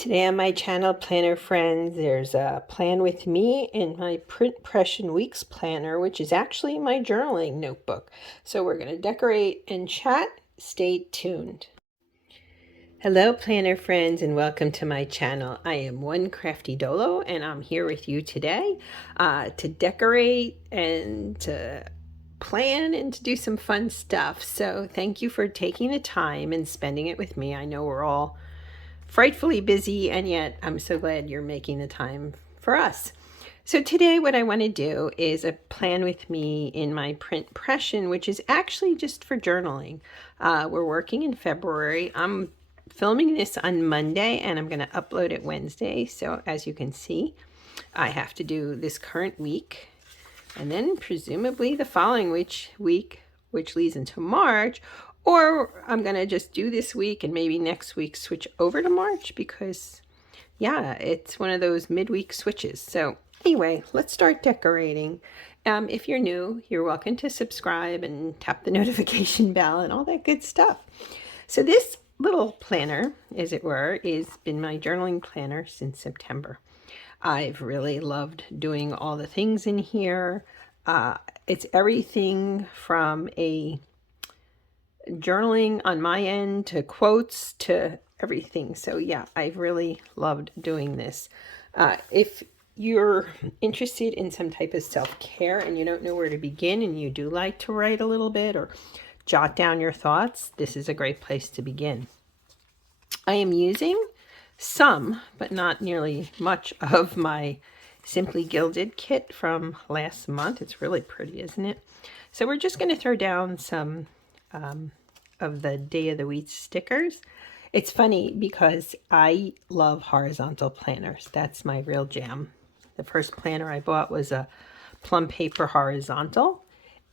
Today on my channel, Planner Friends, there's a plan with me in my Pression Weeks planner, which is actually my journaling notebook. So we're going to decorate and chat. Stay tuned. Hello, Planner Friends, and welcome to my channel. I am One Crafty Dolo, and I'm here with you today to decorate and to plan and to do some fun stuff. So thank you for taking the time and spending it with me. I know we're all frightfully busy, and yet I'm so glad you're making the time for us. So today what I want to do is a plan with me in my print Pression, which is actually just for journaling. We're working in February. I'm filming this on Monday and I'm going to upload it Wednesday. So as you can see, I have to do this current week and then presumably the following week, which leads into March. Or I'm going to just do this week and maybe next week switch over to March because, yeah, it's one of those midweek switches. So anyway, let's start decorating. If you're new, you're welcome to subscribe and tap the notification bell and all that good stuff. So this little planner, as it were, has been my journaling planner since September. I've really loved doing all the things in here. It's everything from a journaling on my end to quotes to everything. So yeah, I've really loved doing this. If you're interested in some type of self-care and you don't know where to begin and you do like to write a little bit or jot down your thoughts, this is a great place to begin. I am using some, but not nearly much, of my Simply Gilded kit from last month. It's really pretty, isn't it? So we're just going to throw down some of the Day of the Week stickers. It's funny because I love horizontal planners. That's my real jam. The first planner I bought was a plum paper horizontal,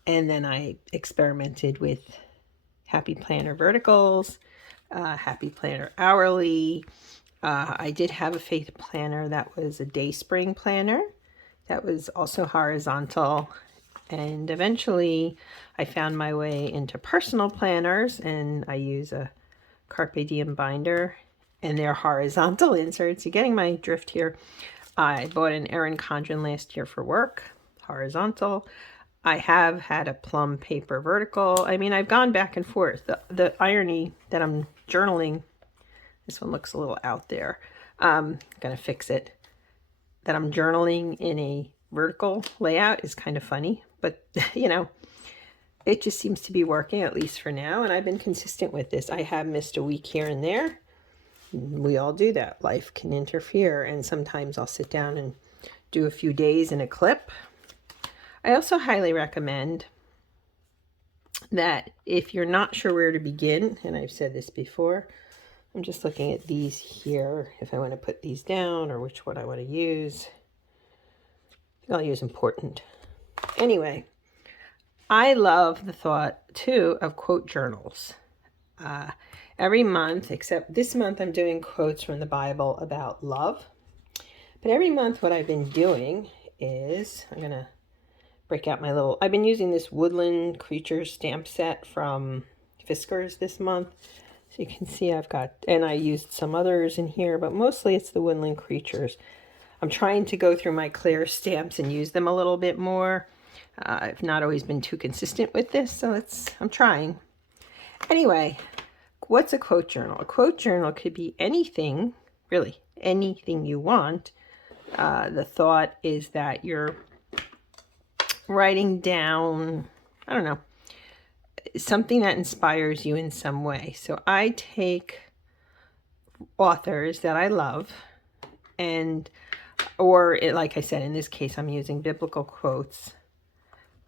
and then I experimented with Happy Planner verticals, Happy Planner hourly. I did have a Faith planner that was a day spring planner that was also horizontal. And eventually I found my way into personal planners, and I use a Carpe Diem binder and they're horizontal inserts. You're getting my drift here. I bought an Erin Condren last year for work, horizontal. I have had a plum paper vertical. I mean, I've gone back and forth. The irony that I'm journaling, this one looks a little out there. I'm going to fix it. That I'm journaling in a vertical layout is kind of funny, but you know, it just seems to be working, at least for now, and I've been consistent with this. I have missed a week here and there. We all do that. Life can interfere, and sometimes I'll sit down and do a few days in a clip. I also highly recommend that if you're not sure where to begin, and I've said this before, I'm just looking at these here, if I want to put these down or which one I want to use. I think I'll use important. Anyway, I love the thought, too, of quote journals. Every month, except this month, I'm doing quotes from the Bible about love. But every month, what I've been doing is, I'm going to break out my little, I've been using this Woodland Creatures stamp set from Fiskars this month. So you can see I've got, and I used some others in here, but mostly it's the Woodland Creatures. I'm trying to go through my clear stamps and use them a little bit more. I've not always been too consistent with this, so I'm trying. Anyway, what's a quote journal? A quote journal could be anything, really, anything you want. The thought is that you're writing down, I don't know, something that inspires you in some way. So I take authors that I love, and like I said, in this case, I'm using biblical quotes.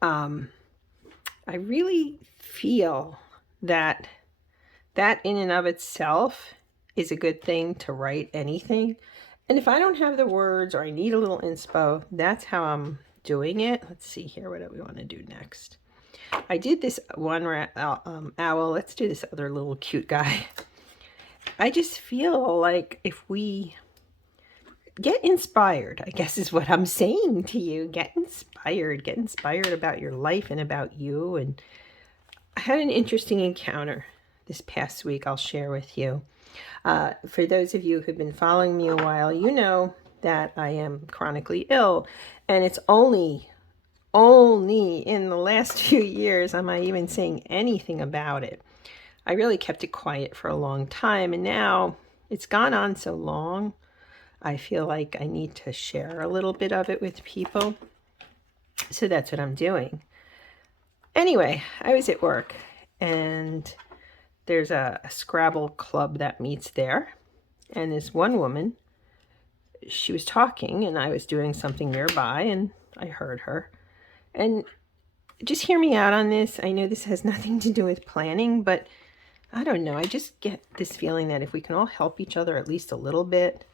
I really feel that in and of itself is a good thing to write anything. And if I don't have the words or I need a little inspo, that's how I'm doing it. Let's see here. What do we want to do next? I did this one owl. Let's do this other little cute guy. I just feel like if we get inspired, I guess is what I'm saying to you. Get inspired about your life and about you. And I had an interesting encounter this past week I'll share with you. For those of you who've been following me a while, you know that I am chronically ill, and it's only in the last few years am I even saying anything about it. I really kept it quiet for a long time, and now it's gone on so long, I feel like I need to share a little bit of it with people. So that's what I'm doing. Anyway, I was at work, and there's a Scrabble club that meets there. And this one woman, she was talking, and I was doing something nearby, and I heard her. And just hear me out on this. I know this has nothing to do with planning, but I don't know. I just get this feeling that if we can all help each other at least a little bit,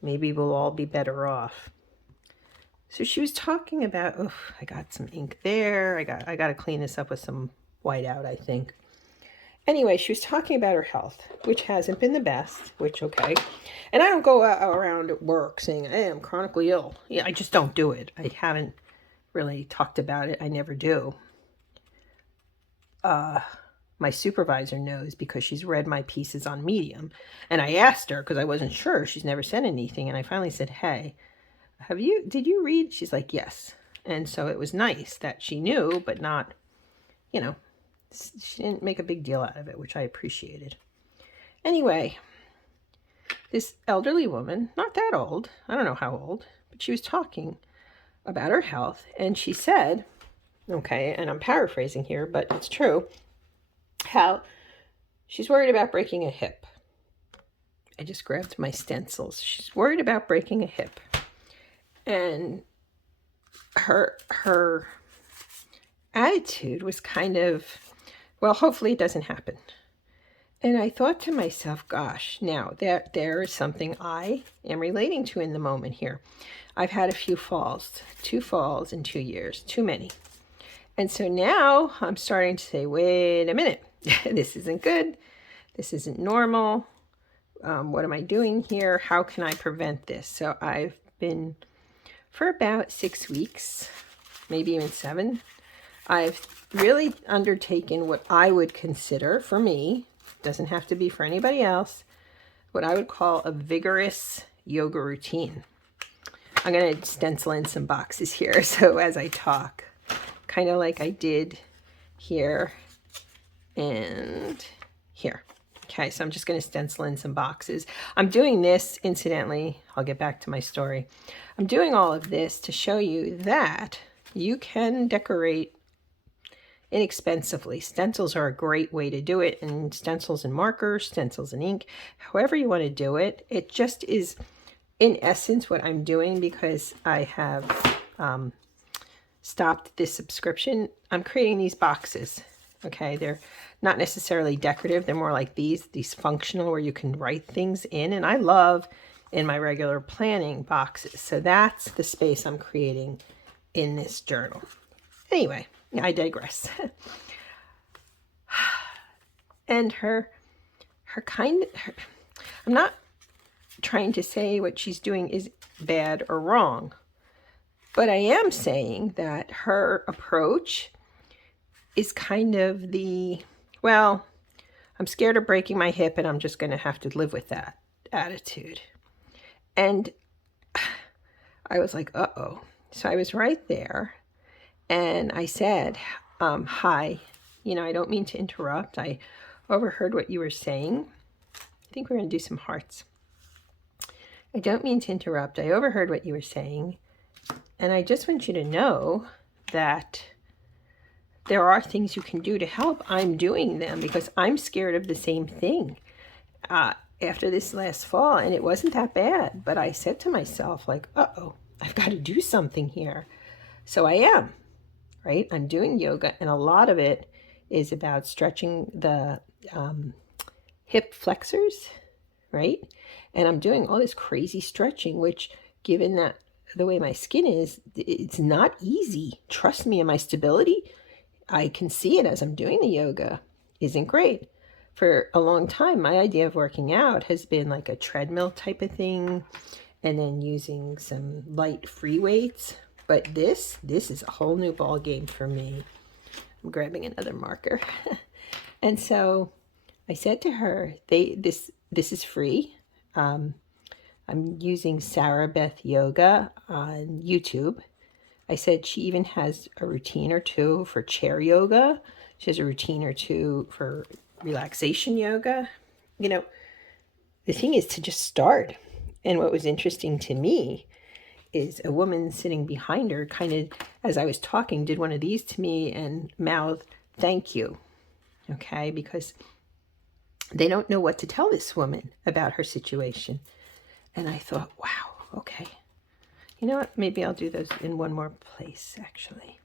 maybe we'll all be better off. So she was talking about, oh, I got some ink there. I got to clean this up with some whiteout, I think. Anyway, she was talking about her health, which hasn't been the best, which, okay. And I don't go around at work saying, hey, I'm chronically ill. Yeah, I just don't do it. I haven't really talked about it. I never do. My supervisor knows because she's read my pieces on Medium. And I asked her because I wasn't sure. She's never said anything. And I finally said, hey, did you read? She's like, yes. And so it was nice that she knew, but not, she didn't make a big deal out of it, which I appreciated. Anyway, this elderly woman, not that old, I don't know how old, but she was talking about her health. And she said, okay, and I'm paraphrasing here, but it's true, how she's worried about breaking a hip. I just grabbed my stencils. She's worried about breaking a hip. And her attitude was kind of, well, hopefully it doesn't happen. And I thought to myself, gosh, now there is something I am relating to in the moment here. I've had a few falls, 2 falls in 2 years, too many. And so now I'm starting to say, wait a minute, this isn't good. This isn't normal. What am I doing here? How can I prevent this? So I've been, for about 6 weeks, maybe even 7, I've really undertaken what I would consider, for me, doesn't have to be for anybody else, what I would call a vigorous yoga routine. I'm going to stencil in some boxes here, so as I talk, kind of like I did here and here. Okay, so I'm just going to stencil in some boxes. I'm doing this, incidentally, I'll get back to my story. I'm doing all of this to show you that you can decorate inexpensively. Stencils are a great way to do it, and stencils and markers, stencils and ink, however you want to do it. It just is, in essence, what I'm doing because I have stopped this subscription. I'm creating these boxes. Okay, they're not necessarily decorative. They're more like these functional where you can write things in. And I love in my regular planning boxes. So that's the space I'm creating in this journal. Anyway, I digress. And I'm not trying to say what she's doing is bad or wrong, but I am saying that her approach is kind of well, I'm scared of breaking my hip and I'm just going to have to live with that attitude. And I was like, uh-oh. So I was right there and I said, hi, I don't mean to interrupt. I overheard what you were saying. I think we're going to do some hearts. I don't mean to interrupt. I overheard what you were saying. And I just want you to know that there are things you can do to help. I'm doing them because I'm scared of the same thing after this last fall. And it wasn't that bad. But I said to myself, like, uh-oh, I've got to do something here. So I am, right? I'm doing yoga. And a lot of it is about stretching the hip flexors, right? And I'm doing all this crazy stretching, which given that the way my skin is, it's not easy. Trust me, and my stability, I can see it as I'm doing the yoga, isn't great. For a long time, my idea of working out has been like a treadmill type of thing and then using some light free weights. But this is a whole new ball game for me. I'm grabbing another marker. And so I said to her, this this is free. I'm using Sarah Beth Yoga on YouTube. I said she even has a routine or two for chair yoga. She has a routine or two for relaxation yoga. You know, the thing is to just start. And what was interesting to me is a woman sitting behind her kind of, as I was talking, did one of these to me and mouthed, "Thank you." Okay, because they don't know what to tell this woman about her situation. And I thought, wow, okay. You know what? Maybe I'll do those in one more place, actually.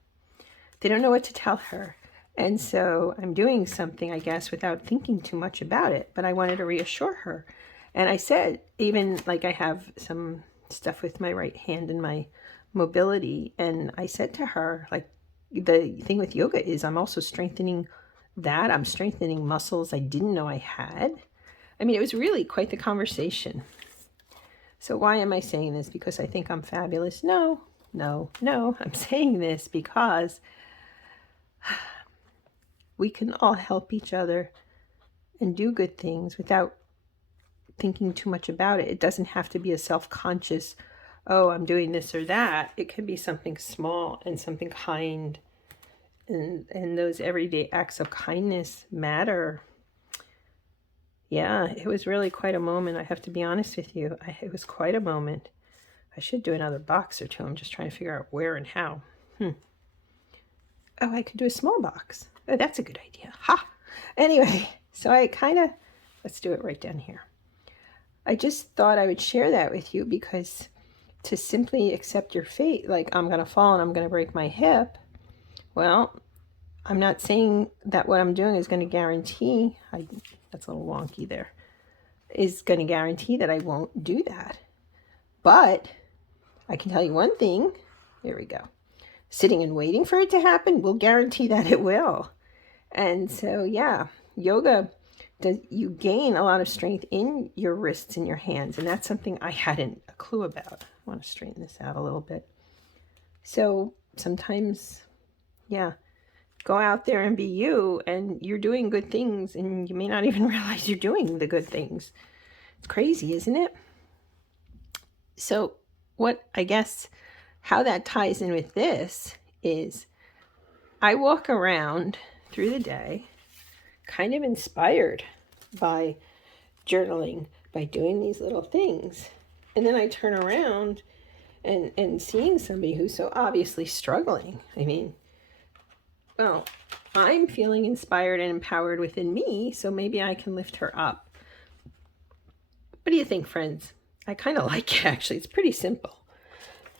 They don't know what to tell her. And so I'm doing something, I guess, without thinking too much about it. But I wanted to reassure her. And I said, even like I have some stuff with my right hand and my mobility. And I said to her, like, the thing with yoga is I'm also strengthening that. I'm strengthening muscles I didn't know I had. I mean, it was really quite the conversation. So why am I saying this? Because I think I'm fabulous? No. I'm saying this because we can all help each other and do good things without thinking too much about it. It doesn't have to be a self-conscious, oh, I'm doing this or that. It can be something small and something kind. And those everyday acts of kindness matter. Yeah, it was really quite a moment. I have to be honest with you. It was quite a moment. I should do another box or two. I'm just trying to figure out where and how. Oh, I could do a small box. Oh, that's a good idea. Ha! Anyway, so let's do it right down here. I just thought I would share that with you because to simply accept your fate, like I'm going to fall and I'm going to break my hip, well, I'm not saying that what I'm doing is going to guarantee, that's a little wonky there, is going to guarantee that I won't do that. But I can tell you one thing. There we go. Sitting and waiting for it to happen will guarantee that it will. And so, yeah, yoga, you gain a lot of strength in your wrists and your hands. And that's something I hadn't a clue about. I want to straighten this out a little bit. So sometimes, yeah, go out there and be you, and you're doing good things, and you may not even realize you're doing the good things. It's crazy, isn't it? So how that ties in with this is I walk around through the day kind of inspired by journaling, by doing these little things. And then I turn around and seeing somebody who's so obviously struggling. I mean, well, I'm feeling inspired and empowered within me, so maybe I can lift her up. What do you think, friends? I kind of like it, actually. It's pretty simple.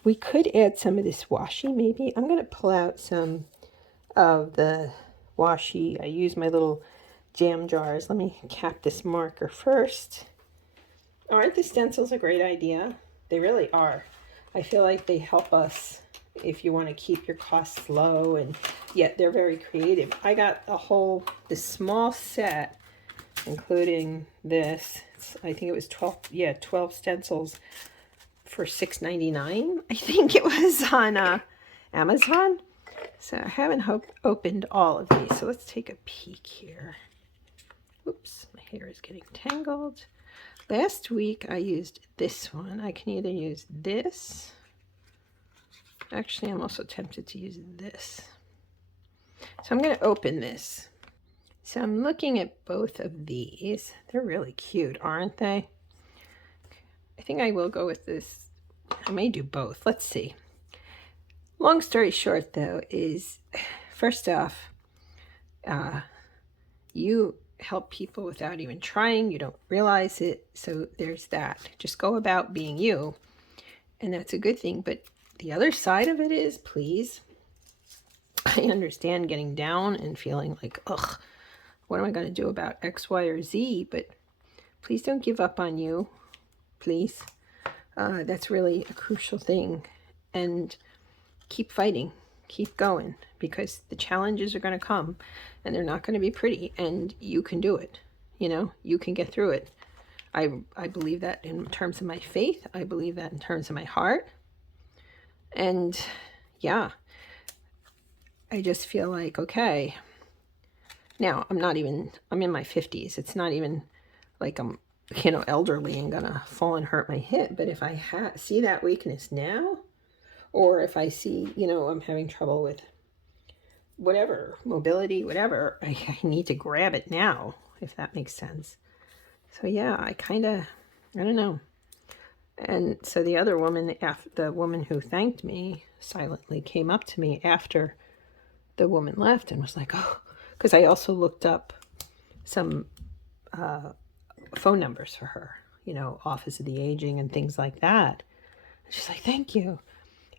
We could add some of this washi, maybe. I'm going to pull out some of the washi. I use my little jam jars. Let me cap this marker first. Aren't the stencils a great idea? They really are. I feel like they help us if you want to keep your costs low, and yet they're very creative. I got this small set, including this. I think it was 12 stencils for $6.99. I think it was on Amazon. So I haven't opened all of these. So let's take a peek here. Oops, my hair is getting tangled. Last week I used this one. I can either use this. Actually, I'm also tempted to use this. So I'm going to open this. So I'm looking at both of these. They're really cute, aren't they? I think I will go with this. I may do both. Let's see. Long story short, though, is first off, you help people without even trying. You don't realize it. So there's that. Just go about being you. And that's a good thing. But the other side of it is, please, I understand getting down and feeling like, ugh, what am I going to do about X, Y, or Z? But please don't give up on you. Please. That's really a crucial thing. And keep fighting. Keep going. Because the challenges are going to come. And they're not going to be pretty. And you can do it. You know, you can get through it. I believe that in terms of my faith. I believe that in terms of my heart. And yeah, I just feel like, okay, now I'm in my 50s. It's not even like I'm elderly and gonna fall and hurt my hip. But if I see that weakness now, or if I see, I'm having trouble with whatever, mobility, whatever, I need to grab it now, if that makes sense. So yeah, I don't know. And so the other woman, the woman who thanked me silently, came up to me after the woman left and was like, oh, because I also looked up some phone numbers for her, Office of the Aging and things like that. And she's like, thank you.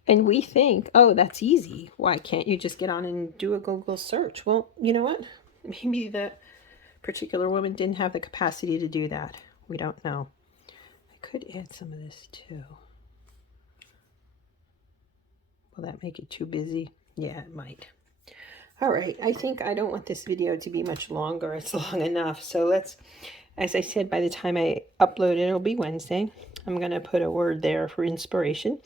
And we think, oh, that's easy. Why can't you just get on and do a Google search? Well, you know what? Maybe the particular woman didn't have the capacity to do that. We don't know. I could add some of this too. Will that make it too busy? Yeah, it might. All right, I think I don't want this video to be much longer. It's long enough. So let's, as I said, by the time I upload it, it'll be Wednesday. I'm going to put a word there for inspiration.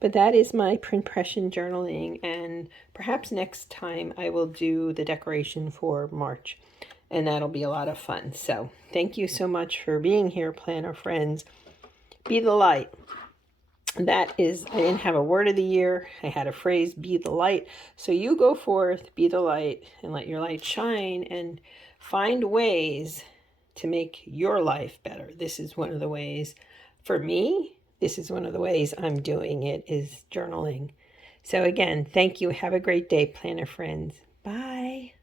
But that is my Pression journaling, and perhaps next time I will do the decoration for March, and that'll be a lot of fun. So thank you so much for being here, planner friends. Be the light. That is, I didn't have a word of the year. I had a phrase, be the light. So you go forth, be the light, and let your light shine, and find ways to make your life better. This is one of the ways for me. This is one of the ways I'm doing it, is journaling. So again, thank you. Have a great day, planner friends. Bye.